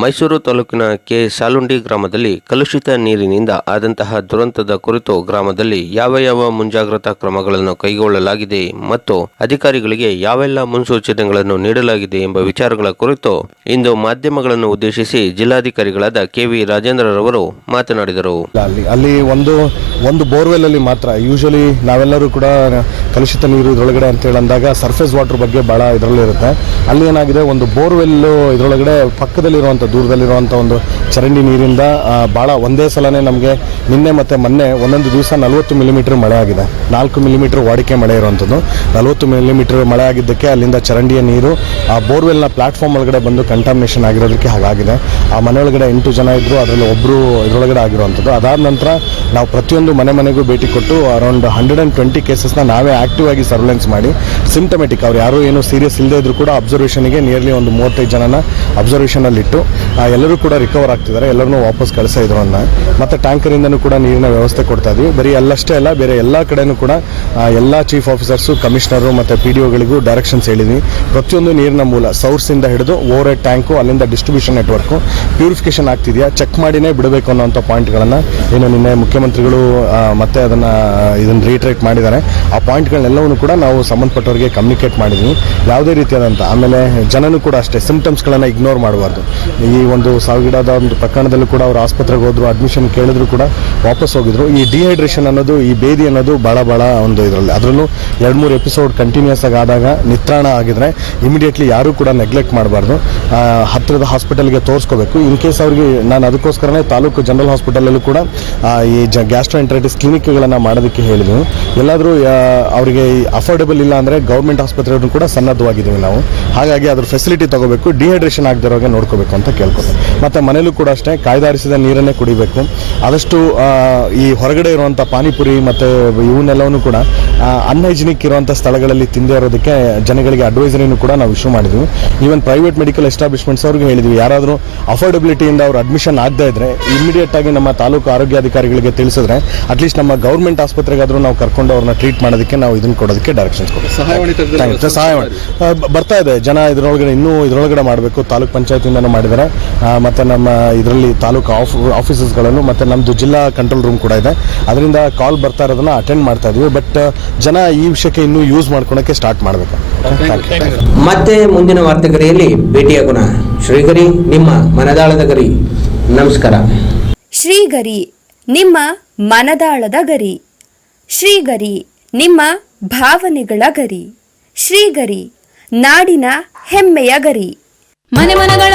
ಮೈಸೂರು ತಾಲೂಕಿನ ಕೆ ಸಾಲುಂಡಿ ಗ್ರಾಮದಲ್ಲಿ ಕಲುಷಿತ ನೀರಿನಿಂದ ಆದಂತಹ ದುರಂತದ ಕುರಿತು ಗ್ರಾಮದಲ್ಲಿ ಯಾವ ಯಾವ ಮುಂಜಾಗ್ರತಾ ಕ್ರಮಗಳನ್ನು ಕೈಗೊಳ್ಳಲಾಗಿದೆ ಮತ್ತು ಅಧಿಕಾರಿಗಳಿಗೆ ಯಾವೆಲ್ಲ ಮುನ್ಸೂಚನೆಗಳನ್ನು ನೀಡಲಾಗಿದೆ ಎಂಬ ವಿಚಾರಗಳ ಕುರಿತು ಇಂದು ಮಾಧ್ಯಮಗಳನ್ನು ಉದ್ದೇಶಿಸಿ ಜಿಲ್ಲಾಧಿಕಾರಿಗಳಾದ ಕೆವಿ ರಾಜೇಂದ್ರರವರು ಮಾತನಾಡಿದರು. ಅಲ್ಲಿ ಒಂದು ಒಂದು ಬೋರ್ವೆಲ್ ಅಲ್ಲಿ ಮಾತ್ರ. ಯೂಶಲಿ ನಾವೆಲ್ಲರೂ ಕೂಡ ಕಲುಷಿತ ನೀರು ಇದರೊಳಗಡೆ ಅಂತ ಹೇಳಿ ಅಂದಾಗ ಸರ್ಫೇಸ್ ವಾಟರ್ ಬಗ್ಗೆ ಬಹಳ ಇದರಲ್ಲಿ ಇರುತ್ತೆ ಅಲ್ಲಿ ಏನಾಗಿದೆ, ಒಂದು ಬೋರ್ವೆಲ್ ಇದರೊಳಗಡೆ ಪಕ್ಕದಲ್ಲಿರುವಂಥ ದೂರದಲ್ಲಿರುವಂಥ ಒಂದು ಚರಂಡಿ ನೀರಿಂದ ಭಾಳ ಒಂದೇ ಸಲನೇ ನಮಗೆ ನಿನ್ನೆ ಮತ್ತೆ ಮೊನ್ನೆ ಒಂದೊಂದು ದಿವಸ ನಲವತ್ತು ಮಿಲಿಮೀಟರ್ ಮಳೆ ಆಗಿದೆ. ನಾಲ್ಕು ಮಿಲಿಮೀಟರ್ ವಾಡಿಕೆ ಮಳೆ ಇರುವಂಥದ್ದು ನಲವತ್ತು ಮಿಲಿಮೀಟರ್ ಮಳೆ ಆಗಿದ್ದಕ್ಕೆ ಅಲ್ಲಿಂದ ಚರಂಡಿಯ ನೀರು ಆ ಬೋರ್ವೆಲ್ನ ಪ್ಲಾಟ್ಫಾರ್ಮ್ ಒಳಗಡೆ ಬಂದು ಕಂಟಾಮಿನೇಷನ್ ಆಗಿರೋದಕ್ಕೆ ಹಾಗಾಗಿದೆ. ಆ ಮನೆಯೊಳಗಡೆ ಎಂಟು ಜನ ಇದ್ದರು ಅದರಲ್ಲಿ ಒಬ್ಬರು ಇದರೊಳಗಡೆ ಆಗಿರುವಂಥದ್ದು ಅದಾದ ನಂತರ ನಾವು ಪ್ರತಿಯೊಂದು ಮನೆ ಮನೆಗೂ ಭೇಟಿ ಕೊಟ್ಟು ಅರೌಂಡ್ ಹಂಡ್ರೆಡ್ ಆ್ಯಂಡ್ ಟ್ವೆಂಟಿ ಕೇಸಸ್ನ ನಾವೇ ಆ್ಯಕ್ಟಿವ್ ಆಗಿ ಸರ್ವೆಲೆನ್ಸ್ ಮಾಡಿ ಸಿಂಟಮೆಟಿಕ್ ಅವ್ರು ಯಾರು ಏನು ಸೀರಿಯಸ್ ಇಲ್ಲದೆ ಇದ್ರು ಕೂಡ ಅಬ್ಸರ್ವೇಷನ್ಗೆ ನಿಯರ್ಲಿ ಒಂದು ಮೂವತ್ತೈದು ಜನನ ಅಬ್ಸರ್ವೇಷನಲ್ಲಿ ಇಟ್ಟು ಆ, ಎಲ್ಲರೂ ಕೂಡ ರಿಕವರ್ ಆಗ್ತಿದ್ದಾರೆ. ಎಲ್ಲರನ್ನೂ ವಾಪಸ್ ಕಳಿಸ್ತಾ ಇದ್ರು ಮತ್ತು ಟ್ಯಾಂಕರಿಂದನೂ ಕೂಡ ನೀರಿನ ವ್ಯವಸ್ಥೆ ಕೊಡ್ತಾ ಇದ್ವಿ. ಬರೀ ಅಲ್ಲಷ್ಟೇ ಅಲ್ಲ, ಬೇರೆ ಎಲ್ಲ ಕಡೆನೂ ಕೂಡ ಎಲ್ಲ ಚೀಫ್ ಆಫೀಸರ್ಸು ಕಮಿಷನರು ಮತ್ತು ಪಿ ಡಿ ಒಗಳಿಗೂ ಡೈರೆಕ್ಷನ್ಸ್ ಹೇಳಿದ್ವಿ. ಪ್ರತಿಯೊಂದು ನೀರಿನ ಮೂಲ ಸೌರ್ಸಿಂದ ಹಿಡಿದು ಓವರ್ ಹೆಡ್ ಟ್ಯಾಂಕು ಅಲ್ಲಿಂದ ಡಿಸ್ಟ್ರಿಬ್ಯೂಷನ್ ನೆಟ್ವರ್ಕು ಪ್ಯೂರಿಫಿಕೇಶನ್ ಆಗ್ತಿದೆಯಾ? ಚೆಕ್ ಮಾಡಿನೇ ಬಿಡಬೇಕು ಅನ್ನೋಂಥ ಪಾಯಿಂಟ್ಗಳನ್ನು ಏನು ನಿನ್ನೆ ಮುಖ್ಯಮಂತ್ರಿಗಳು ಮತ್ತೆ ಅದನ್ನು, ಇದನ್ನು ರೀಟ್ರೇಟ್ ಮಾಡಿದ್ದಾರೆ. ಆ ಪಾಯಿಂಟ್ಗಳನ್ನೆಲ್ಲವನ್ನು ಕೂಡ ನಾವು ಸಂಬಂಧಪಟ್ಟವರಿಗೆ ಕಮ್ಯುನಿಕೇಟ್ ಮಾಡಿದ್ವಿ. ಯಾವುದೇ ರೀತಿಯಾದಂಥ, ಆಮೇಲೆ ಜನನೂ ಕೂಡ ಅಷ್ಟೇ ಸಿಂಪ್ಟಮ್ಸ್ಗಳನ್ನು ಇಗ್ನೋರ್ ಮಾಡಬಾರ್ದು. ಈ ಒಂದು ಸಾವಿಗೀಡಾದ ಒಂದು ಪ್ರಕರಣದಲ್ಲೂ ಕೂಡ ಅವರು ಆಸ್ಪತ್ರೆಗೆ ಹೋದ್ರು ಅಡ್ಮಿಷನ್ ಕೇಳಿದ್ರು ಕೂಡ ವಾಪಸ್ ಹೋಗಿದ್ರು. ಈ ಡಿಹೈಡ್ರೇಷನ್ ಅನ್ನೋದು, ಈ ಬೇದಿ ಅನ್ನೋದು ಭಾಳ ಭಾಳ ಒಂದು ಇದರಲ್ಲಿ. ಅದರಲ್ಲೂ ಎರಡು ಮೂರು ಎಪಿಸೋಡ್ ಕಂಟಿನ್ಯೂಸ್ ಆಗಿ ಆದಾಗ ನಿತ್ರಾಣ ಆಗಿದ್ರೆ ಇಮಿಡಿಯೇಟ್ಲಿ ಯಾರೂ ಕೂಡ ನೆಗ್ಲೆಕ್ಟ್ ಮಾಡಬಾರ್ದು. ಹತ್ತಿರದ ಹಾಸ್ಪಿಟಲ್ಗೆ ತೋರಿಸ್ಕೋಬೇಕು. ಇನ್ ಕೇಸ್ ಅವ್ರಿಗೆ, ನಾನು ಅದಕ್ಕೋಸ್ಕರನೇ ತಾಲೂಕು ಜನರಲ್ ಹಾಸ್ಪಿಟಲಲ್ಲೂ ಕೂಡ ಈ ಜ ಗ್ಯಾಸ್ಟ್ರೋಎಂಟ್ರೈಟಿಸ್ ಕ್ಲಿನಿಕ್ಗಳನ್ನು ಮಾಡೋದಕ್ಕೆ ಹೇಳಿದ್ವಿ. ಎಲ್ಲಾದರೂ ಅವರಿಗೆ ಅಫೋರ್ಡೆಬಲ್ ಇಲ್ಲ ಅಂದರೆ ಗೌರ್ಮೆಂಟ್ ಆಸ್ಪತ್ರೆಯೂ ಕೂಡ ಸನ್ನದ್ಧವಾಗಿದ್ದೀವಿ ನಾವು. ಹಾಗಾಗಿ ಅದ್ರ ಫೆಸಿಲಿಟಿ ತಗೋಬೇಕು. ಡಿಹೈಡ್ರೇಷನ್ ಆಗದಿರೋಗೆ ನೋಡ್ಕೋಬೇಕು ಅಂತ ಕೇಳ್ಕೊತೀನಿ ಮತ್ತೆ ಮನೇಲೂ ಕೂಡ ಅಷ್ಟೇ ಕಾಯ್ದಾರಿಸಿದ ನೀರನ್ನೇ ಕುಡಿಬೇಕು. ಆದಷ್ಟು ಈ ಹೊರಗಡೆ ಇರುವಂಥ ಪಾನಿಪುರಿ ಮತ್ತು ಇವನ್ನೆಲ್ಲವನ್ನು ಕೂಡ ಅನ್ಹೈಜಿನಿಕ್ ಇರುವಂಥ ಸ್ಥಳಗಳಲ್ಲಿ ತಿಂದೇ ಇರೋದಕ್ಕೆ ಜನಗಳಿಗೆ ಅಡ್ವೈಸರಿನೂ ಕೂಡ ನಾವು ಇಶ್ಯೂ ಮಾಡಿದ್ವಿ. ಈವನ್ ಪ್ರೈವೇಟ್ ಮೆಡಿಕಲ್ ಎಸ್ಟಾಬ್ಲಿಷ್ಮೆಂಟ್ಸ್ ಅವ್ರಿಗೆ ಹೇಳಿದ್ವಿ. ಯಾರಾದರೂ ಅಫೋರ್ಡಬಿಲಿಟಿಯಿಂದ ಅವ್ರು ಅಡ್ಮಿಷನ್ ಆಗದೇ ಇದ್ರೆ ಇಮಿಡಿಯೇಟ್ ಆಗಿ ನಮ್ಮ ತಾಲೂಕು ಆರೋಗ್ಯಾಧಿಕಾರಿಗಳಿಗೆ ತಿಳಿಸಿದ್ರೆ ಅಟ್ಲೀಸ್ಟ್ ನಮ್ಮ ಗೌರ್ಮೆಂಟ್ ಆಸ್ಪತ್ರೆಗಾದರೂ ನಾವು ಕರ್ಕೊಂಡು ಅವ್ರನ್ನ ಟ್ರೀಟ್ ಮಾಡೋದಕ್ಕೆ ನಾವು ಇದನ್ನು ಕೊಡೋದಕ್ಕೆ ಡೈರೆಕ್ಷನ್ಸ್ ಕೊಡ್ತೀವಿ. ಸಹಾಯವಾಣಿ ಬರ್ತಾ ಇದೆ. ಜನ ಇದರೊಳಗಡೆ ಇನ್ನೂ ಇದರೊಳಗಡೆ ಮಾಡಬೇಕು. ತಾಲೂಕ್ ಪಂಚಾಯತಿಂದನೂ ಮಾಡಿದ್ದಾರೆ. ಆ, ಮತ್ತು ನಮ್ಮ ಇದರಲ್ಲಿ ತಾಲೂಕು ಆಫ್ ಆಫೀಸಸ್ಗಳಲ್ಲೂ ಮತ್ತೆ ನಮ್ಮದು ಜಿಲ್ಲಾ ಕಂಟ್ರೋಲ್ ರೂಮ್ ಕೂಡ ಇದೆ. ಅದರಿಂದ ಕಾಲ್ ಬರ್ತಾ ಇರೋದನ್ನ ಅಟೆಂಡ್ ಮಾಡ್ತಾ ಇದ್ದೀವಿ ಬಟ್ ಜನ ಈ ವಿಷಯಕ್ಕೆ ಇನ್ನೂ ಯೂಸ್ ಮಾಡ್ಕೊಳಕ್ಕೆ ಸ್ಟಾರ್ಟ್ ಮಾಡಬೇಕು. ಮತ್ತೆ ಮುಂದಿನ ವಾರ್ತೆಗರಿಯಲ್ಲಿ ಭೇಟಿಯಾಗೋಣ ಶ್ರೀಗರಿ ನಿಮ್ಮ ಮನದಾಳದ ಗರಿ. ನಮಸ್ಕಾರ. ಶ್ರೀಗರಿ ನಿಮ್ಮ ಮನದಾಳದ ಗರಿ. ಶ್ರೀಗರಿ ನಿಮ್ಮ ಭಾವನೆಗಳ ಗರಿ. ಶ್ರೀಗರಿ ನಾಡಿನ ಹೆಮ್ಮೆಯ ಗರಿ. ಮನೆ ಮನಗಳ